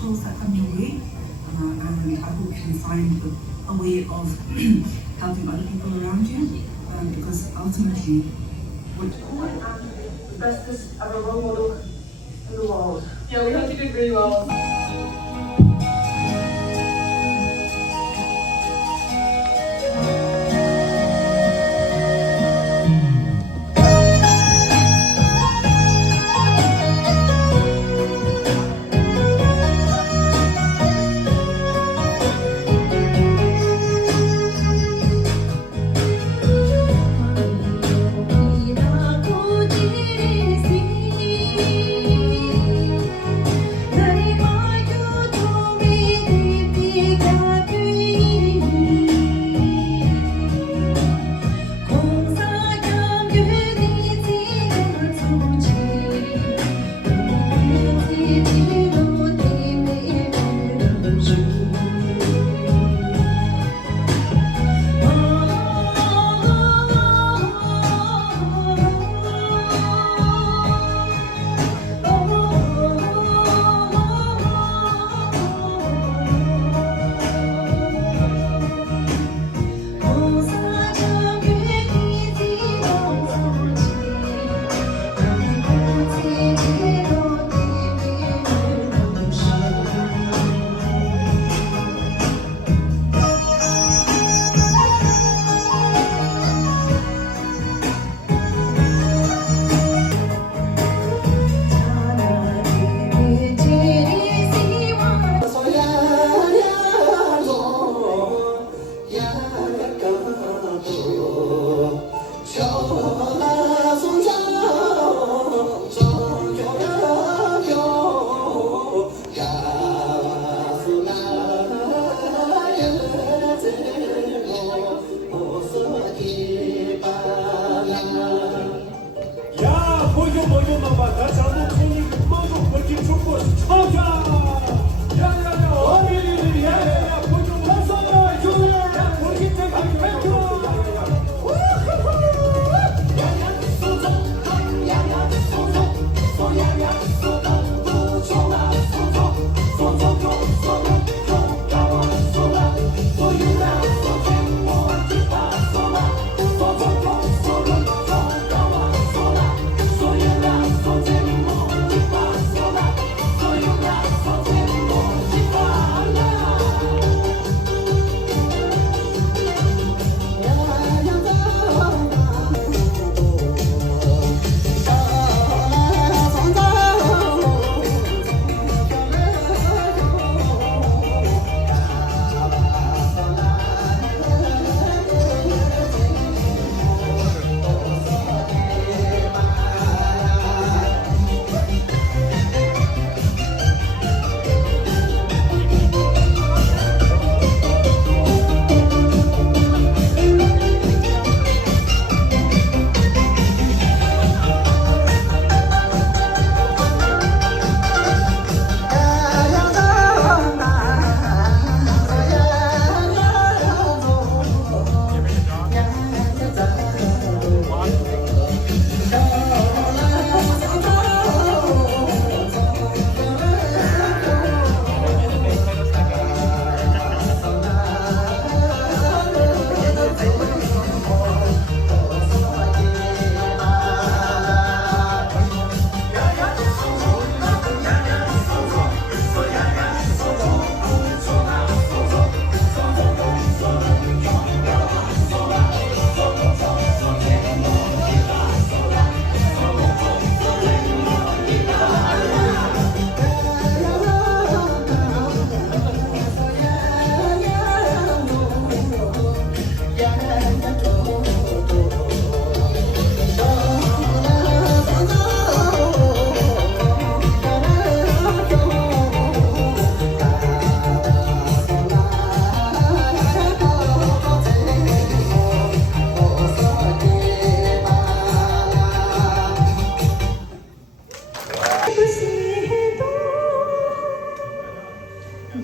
obstacles that come your way, and I hope you find a way of helping other people around you, because ultimately, what the bestest ever role model in the world. Yeah, we hope you did really well.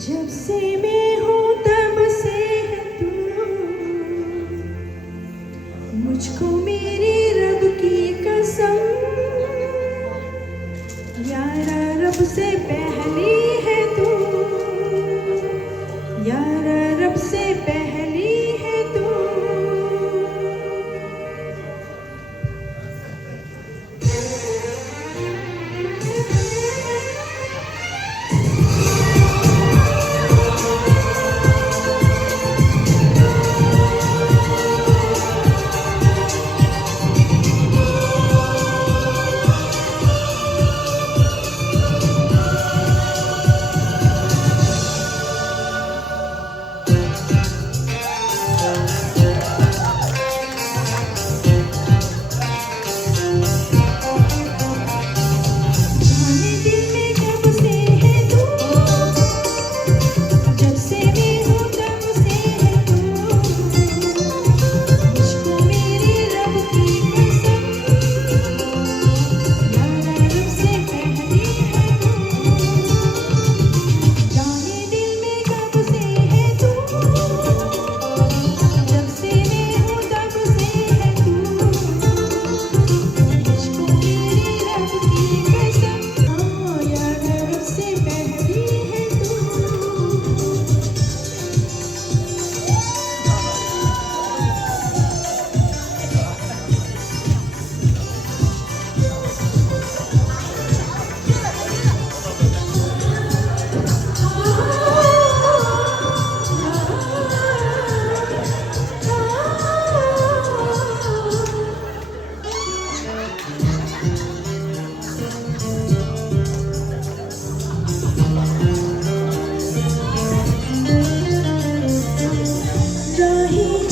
जब से मैं हूँ तब से है तू, मुझको मेरे रब की कसम, यारा रब से पहले है तू।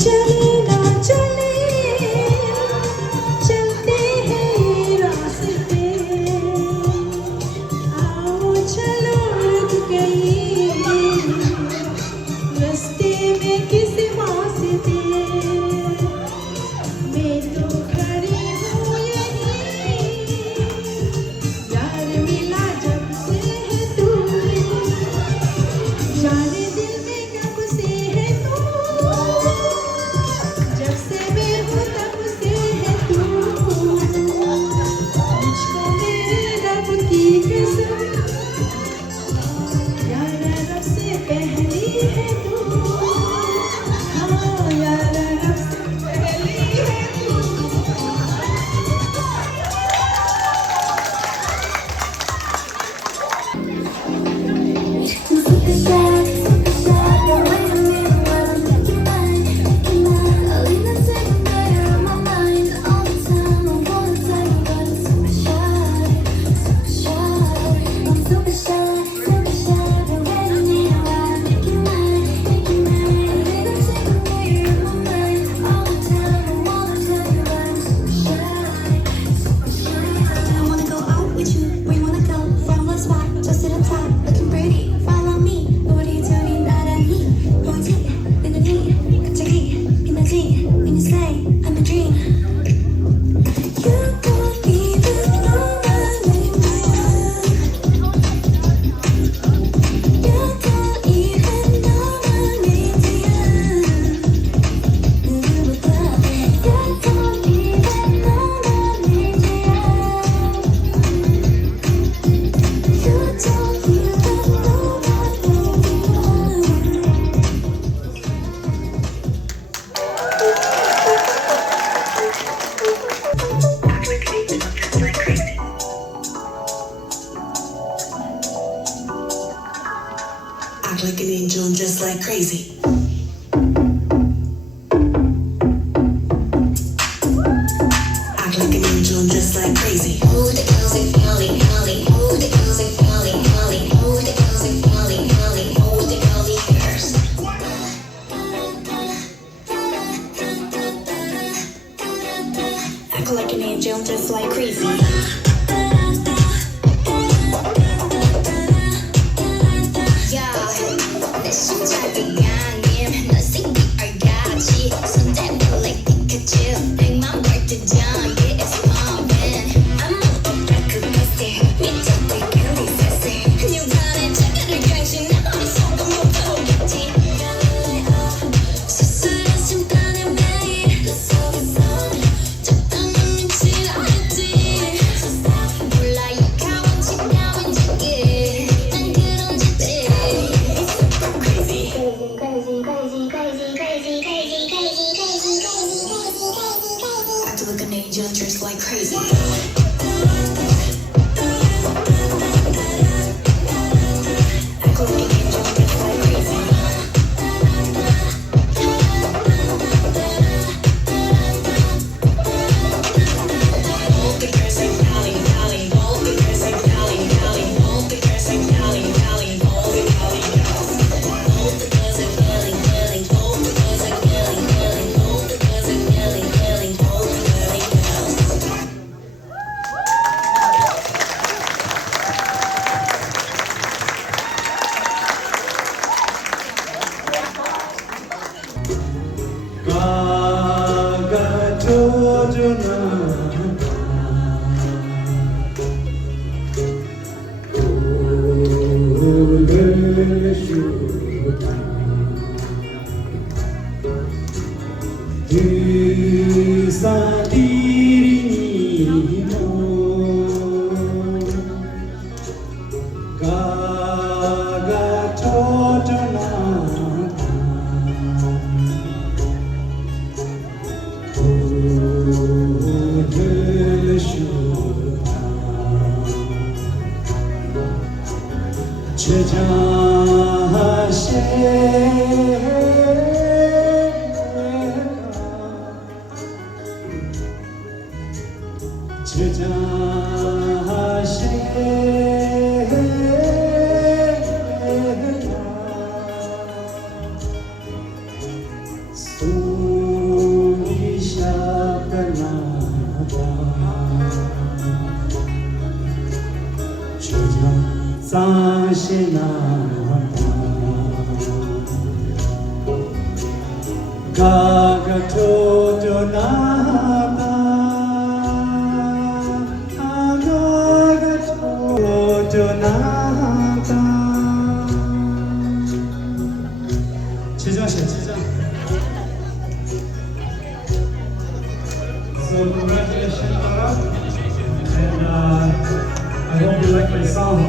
चले ना चले चलते हैं ये रास्ते आओ चलो रुक गई रास्ते में किस वास्ते मैं तो खड़ी हूँ यहीं यार मिला जब से है तू जाने दिल में कब से है तू जब से मैं हूँ तब से है तू मुझको मेरे रब की कसम यार रब से पहली है तू हाँ यार रब से पहली है तू I wanna go out with you. Where you wanna go? Found one spot, just sit up top, looking pretty. Follow me. 우리 둘이 나란히 보지. 내 눈이 갑자기 빛나지. When you say I'm a dream. You don't even know my name. You don't even know my name. 누구보다 You don't even know my name. You don't even know my name. Act like an angel just like crazy. Act like an angel just like crazy. Move the girls like Kelly, Kelly. Move the girls like Kelly, Kelly. Move the girls like Kelly, Kelly. Move the girly girls. Act like an angel just like crazy. Yeah, 내 심장이 아님 넌 CPR같이 손대면 like Pikachu 100만 볼트 전 yeah it's pumping I'm on the record nasty 미쳤대 girly sassy 뉴판에 자가를 강신 어디선가 못 보겠지 수술한 심판의 매일 그 속에서 적당한 눈치를 알지 몰라 이 가ವಂ지 가ವಂ지게 난 그런 짓들이 Crazy. Crazy, crazy, crazy, crazy, crazy, crazy, crazy, crazy, crazy, crazy. Act like an angel just like crazy. Act like an angel just like crazy. All the girls like Dolly, Dolly. All the girls like Dolly, Dolly. All the girls like Dolly, Dolly. All the Dolly girls. All the girls like Dolly, Dolly. All the girls like Dolly, Dolly. All the girls like Dolly, Dolly. All the Dolly girls. 가가 조조나다 오늘슈다 의사디리니모 가가 조조나다 제자식 수리샤나다 주저 사시나다 가가 도전하다 가가 도전하다 지정씨 지정 So congratulations Dora and I hope you like my song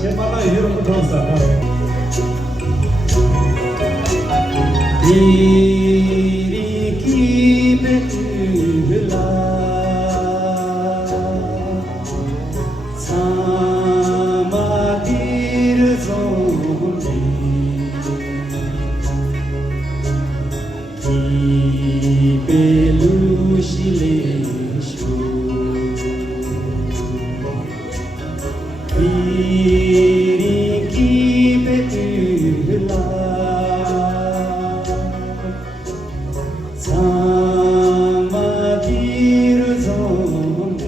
시험하다 이런 거 들었어 이리 깊게 들라 사마디를 손에 기베루실레쇼 이리 깊게 들라 사마디를 손에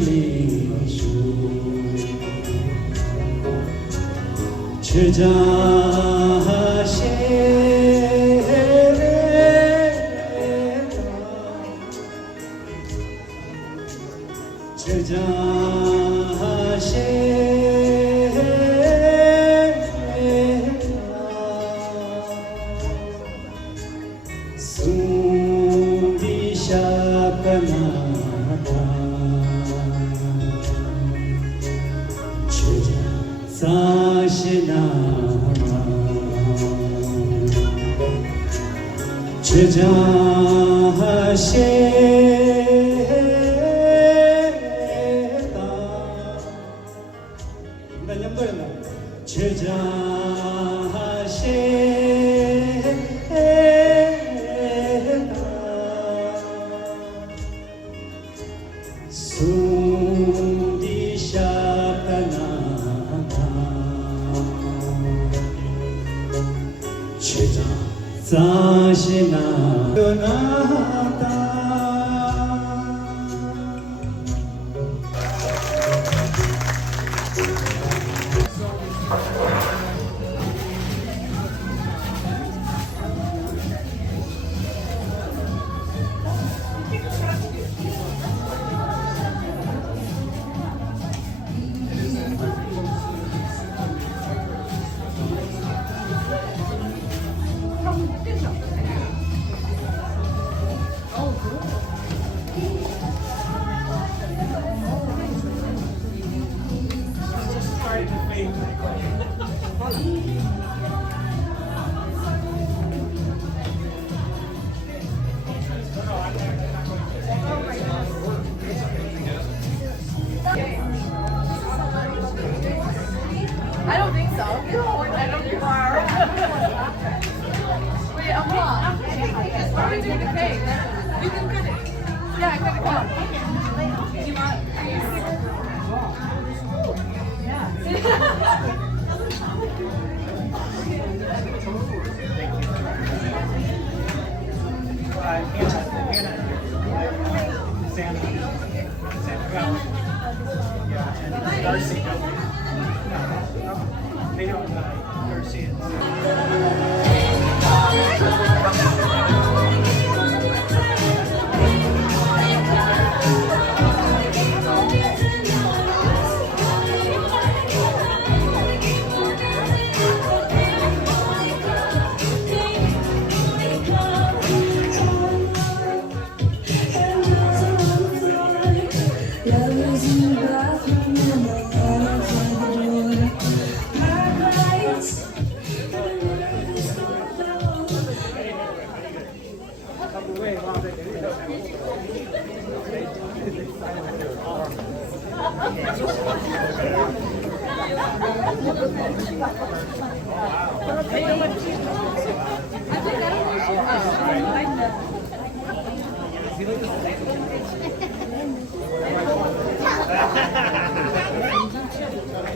기베루실레쇼 제자하세다 나 염도였나 제자하세다 수리샤나다 제자 사시나 나다 I don't think so. I don't think you are. Wait, I'm not. Are we doing the cake? You can cut it. Yeah, cut it. Come. Do you want?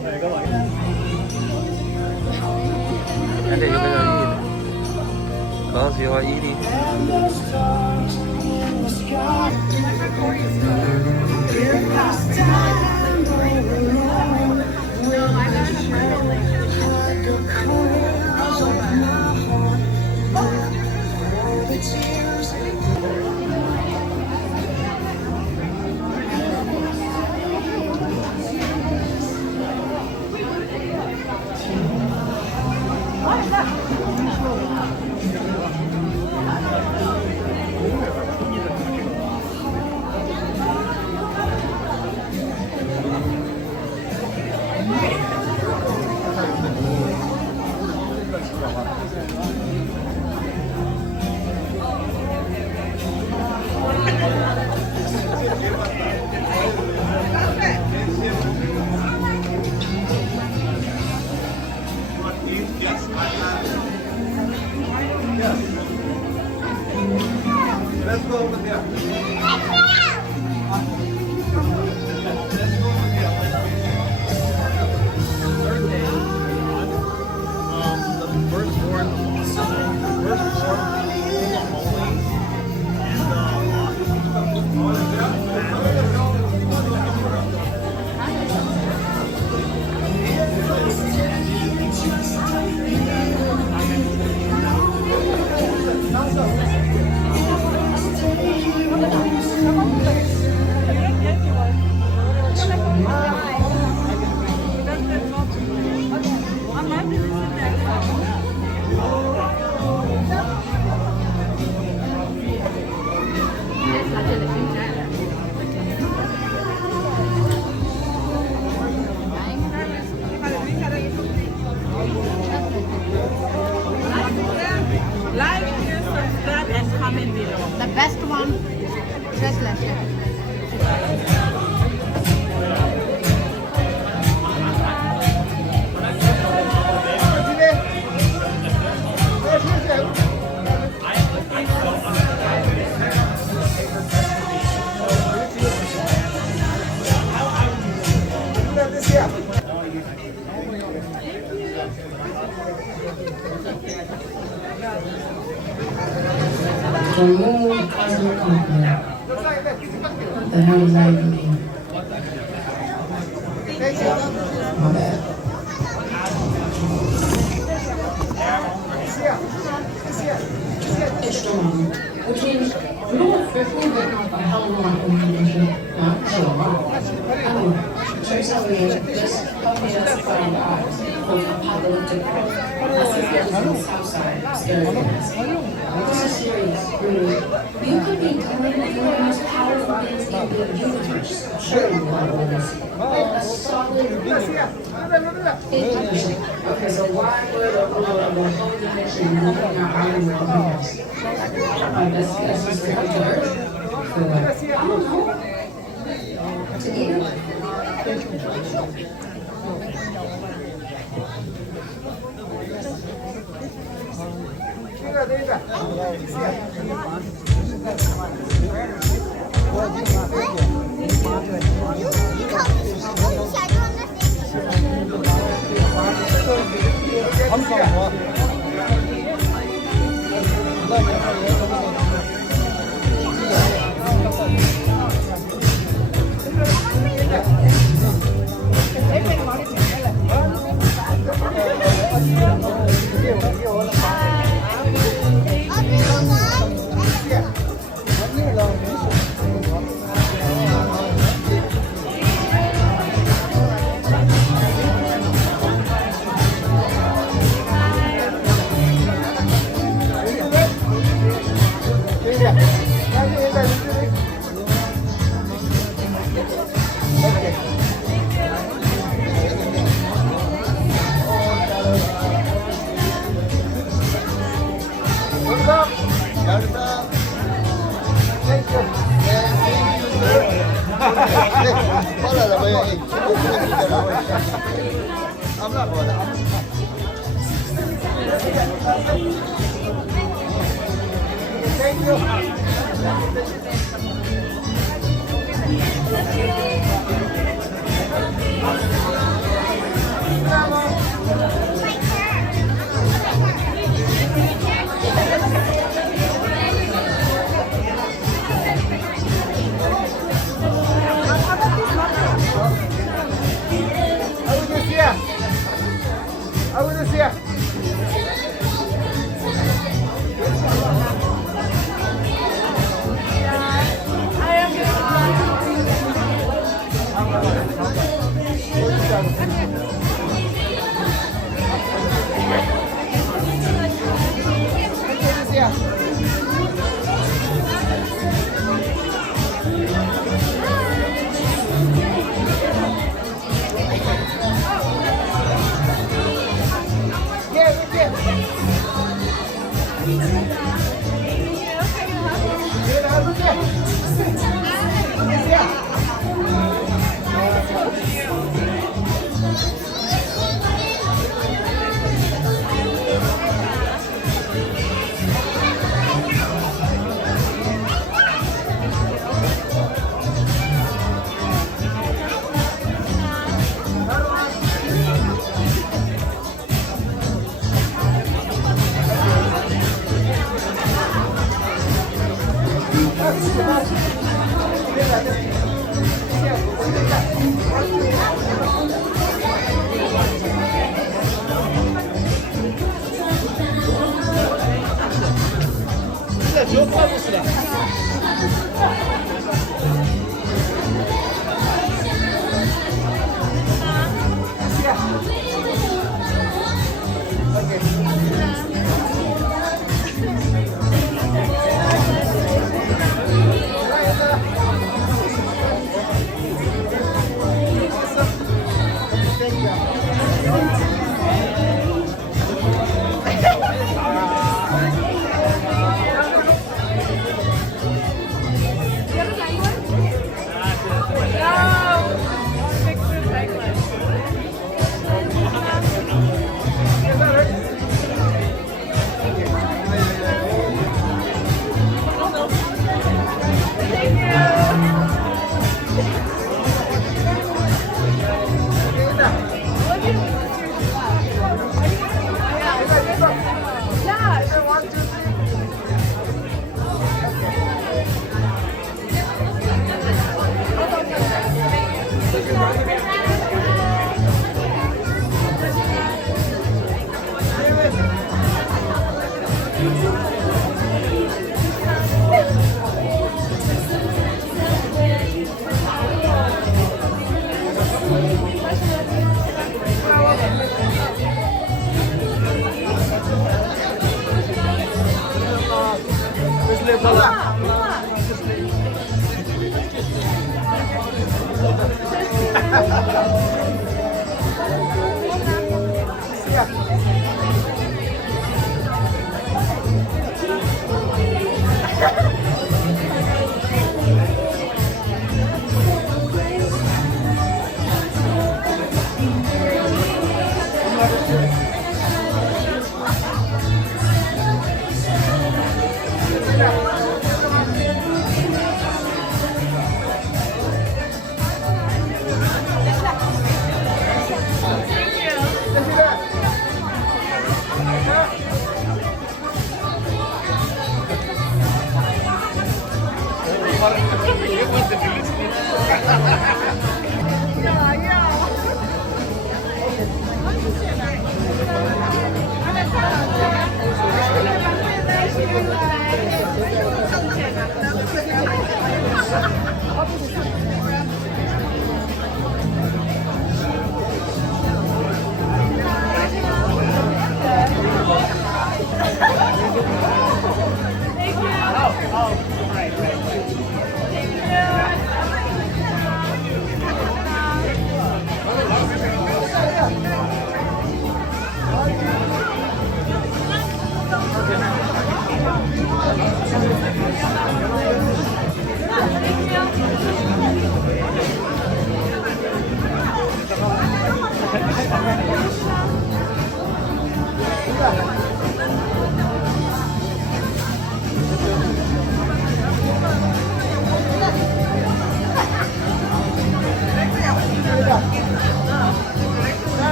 Nanti juga lagi. Kalau siwa ini. Let's go over there. Like, share, subscribe, and comment below. The best one, just left it. For more cosmic compliment. What the hell is that even mean? My bad. Extra long. Which means we don't want 15 but not a hell of a lot of information. Not hell of a lot. I don't know. Turns out this company that's fighting the odds for apocalyptic growth. That's the fear on the south side of stereotypes. This is serious, really. You could be claiming one of the most powerful beings in the universe. Sure, you want to this. A solid 50%. Okay, so why would a ruler of a whole dimension looking at our world us? That's just to come to Earth. For what? I don't know. To eat? Aku dah siap.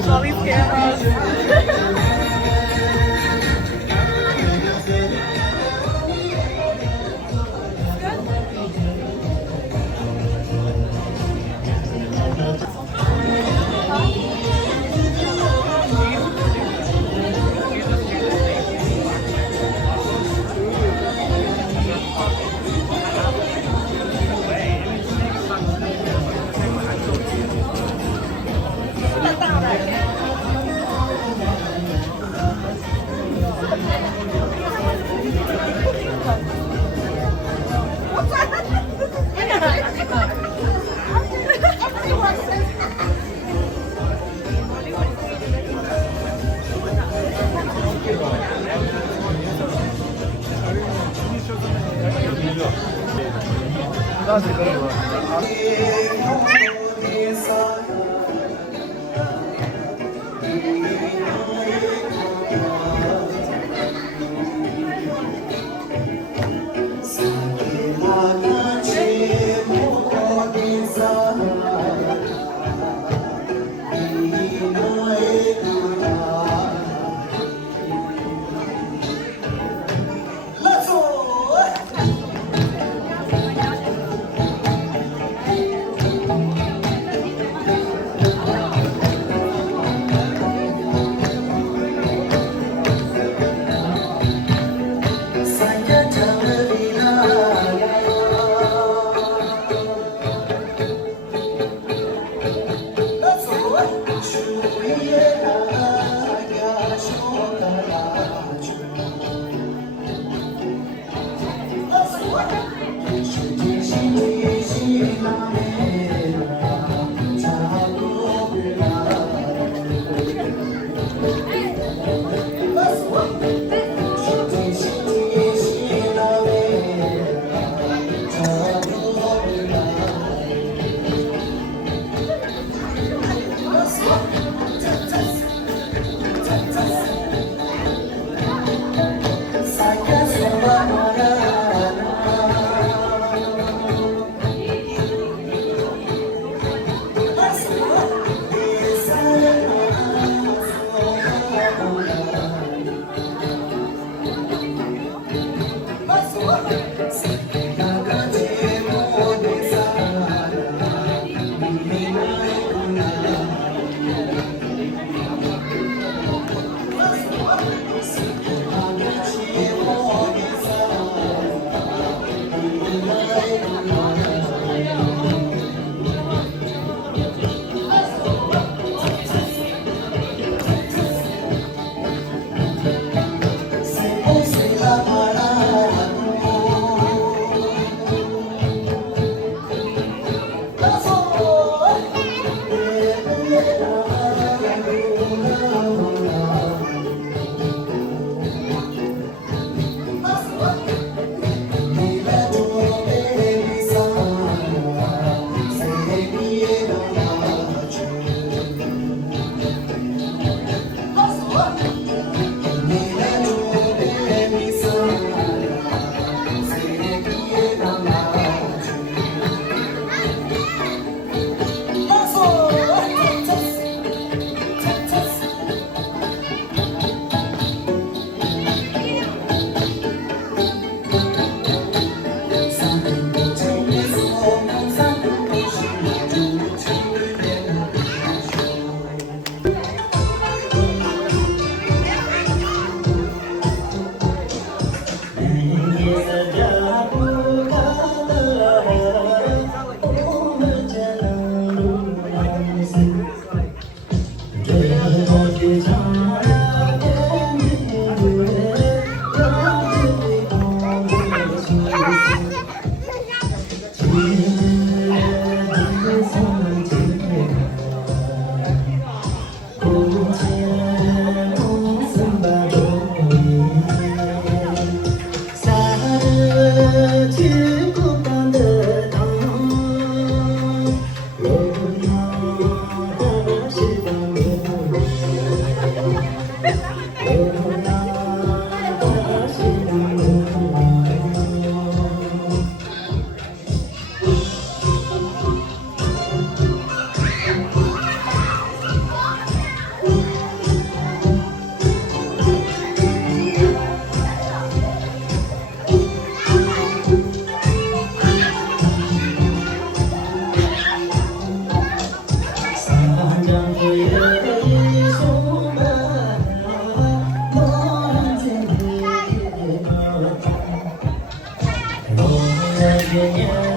gosh, all these cameras. Virginia.